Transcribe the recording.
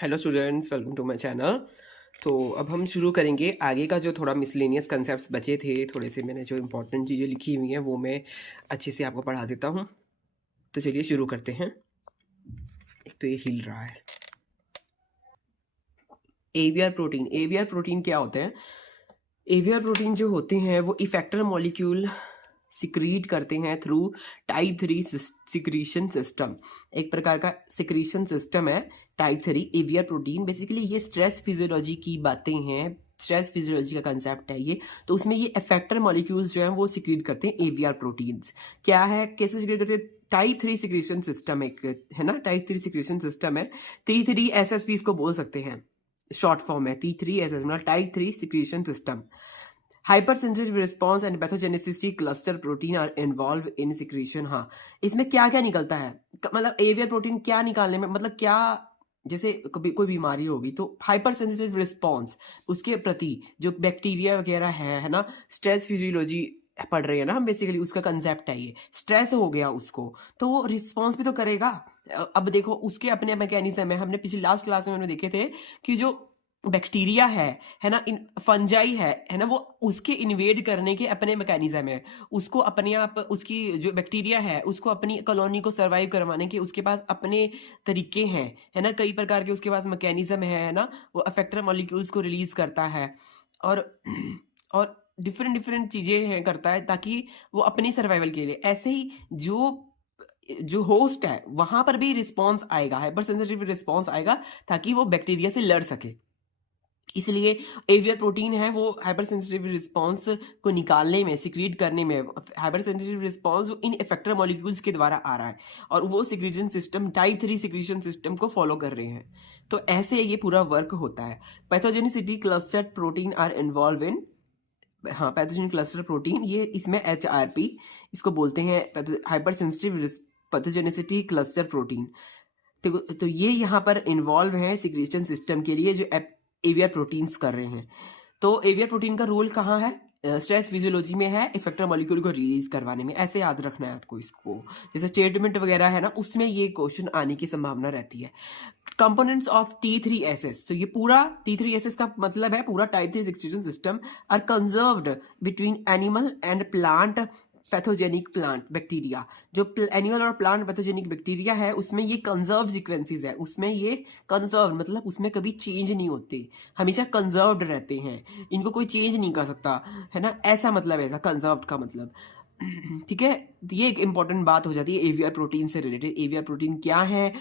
Hello students, welcome to my channel. तो अब हम शुरू करेंगे आगे का जो थोड़ा मिसलेनियस कंसेप्ट्स बचे थे, थोड़े से मैंने जो इंपॉर्टेंट चीज़ें लिखी हुई हैं वो मैं अच्छे से आपको पढ़ा देता हूँ। तो चलिए शुरू करते हैं। एक तो ये हिल रहा है। एवीआर प्रोटीन क्या होते हैं? एवीआर प्रोटीन जो होते हैं वो इफेक्टर मॉलिक्यूल सिक्रीट करते हैं थ्रू टाइप 3 सिक्रीशन सिस्टम। एक प्रकार का सिक्रीशन सिस्टम है टाइप 3 एवीआर प्रोटीन। बेसिकली ये स्ट्रेस फिजियोलॉजी की बातें हैं, स्ट्रेस फिजियोलॉजी का कंसेप्ट है ये। तो उसमें ये इफेक्टर मॉलिक्यूल्स जो हैं वो सिक्रीट करते हैं एवीआर प्रोटीन्स। क्या है, कैसे सिक्रीट करते हैं? टाइप 3 सिक्रीशन सिस्टम एक है ना, टाइप 3 सिक्रीशन सिस्टम है। T3SSP इसको बोल सकते हैं, शॉर्ट फॉर्म है T3SS, मतलब type 3 secretion system. Hypersensitive response and pathogenicity cluster protein are involved in secretion. हाँ, इसमें क्या क्या निकलता है, मतलब एवियर प्रोटीन क्या निकालने में, मतलब क्या, जैसे कभी कोई बीमारी होगी तो हाइपर सेंसिटिव रिस्पॉन्स उसके प्रति, जो बैक्टीरिया वगैरह है ना, स्ट्रेस फिजियोलॉजी पढ़ रहे हैं ना हम, बेसिकली उसका कंसेप्ट है ये। स्ट्रेस हो गया उसको तो वो रिस्पॉन्स भी तो करेगा। अब देखो उसके अपने मैकेनिज्म है, हमने पिछली लास्ट क्लास में हमने देखे थे कि जो बैक्टीरिया है ना, इन फंजाई है ना, वो उसके इन्वेड करने के अपने मैकेनिज्म है। उसको अपने आप, उसकी जो बैक्टीरिया है उसको अपनी कॉलोनी को सरवाइव करवाने के उसके पास अपने तरीके हैं, है ना, कई प्रकार के उसके पास मैकेनिज्म है ना। वो अफेक्टर मॉलिक्यूल्स को रिलीज करता है और और डिफरेंट डिफरेंट चीजें हैं करता है ताकि वो अपनी सर्वाइवल के लिए। ऐसे ही जो जो होस्ट है वहां पर भी रिस्पॉन्स आएगा, हाइपर सेंसिटिव रिस्पॉन्स आएगा ताकि वो बैक्टीरिया से लड़ सके। इसलिए एवियर प्रोटीन है वो हाइपर सेंसिटिव रिस्पॉन्स को निकालने में, सिक्रीट करने में, hyper sensitive response in effector molecules के द्वारा आ रहा है और वो secretion system type 3 secretion system को फॉलो कर रहे हैं। तो ऐसे ये पूरा वर्क होता है। Pathogenicity cluster protein are involved in, हाँ, पैथोजेन क्लस्टर प्रोटीन, ये इसमें HRP इसको बोलते हैं, hyper sensitive pathogenicity cluster protein. तो ये यहाँ पर इन्वॉल्व है सिक्रीशन सिस्टम के लिए, जो एवियर प्रोटीन्स कर रहे हैं। तो एवियर प्रोटीन का रोल कहाँ है? स्ट्रेस फिजियोलॉजी में है, इफेक्टर मॉलिक्यूल को रिलीज करवाने में। ऐसे याद रखना है आपको इसको, जैसे स्टेटमेंट वगैरह है ना, उसमें ये क्वेश्चन आने की संभावना रहती है। कंपोनेंट्स ऑफ T3SS, तो ये पूरा T3SS का मतलब है पूरा type 3 secretion system are conserved between animal and plant pathogenic plant bacteria. जो एनिमल और प्लांट पैथोजेनिक बैक्टीरिया है उसमें ये कंजर्व सीक्वेंसेस है, उसमें ये कंजर्व मतलब उसमें कभी चेंज नहीं होते, हमेशा कंजर्व्ड रहते हैं, इनको कोई चेंज नहीं कर सकता, है ना, ऐसा मतलब है, ऐसा कंजर्व्ड का मतलब। ठीक है, तो ये एक इंपॉर्टेंट बात हो जाती है एवियर प्रोटीन से रिलेटेड। एवियर प्रोटीन क्या है,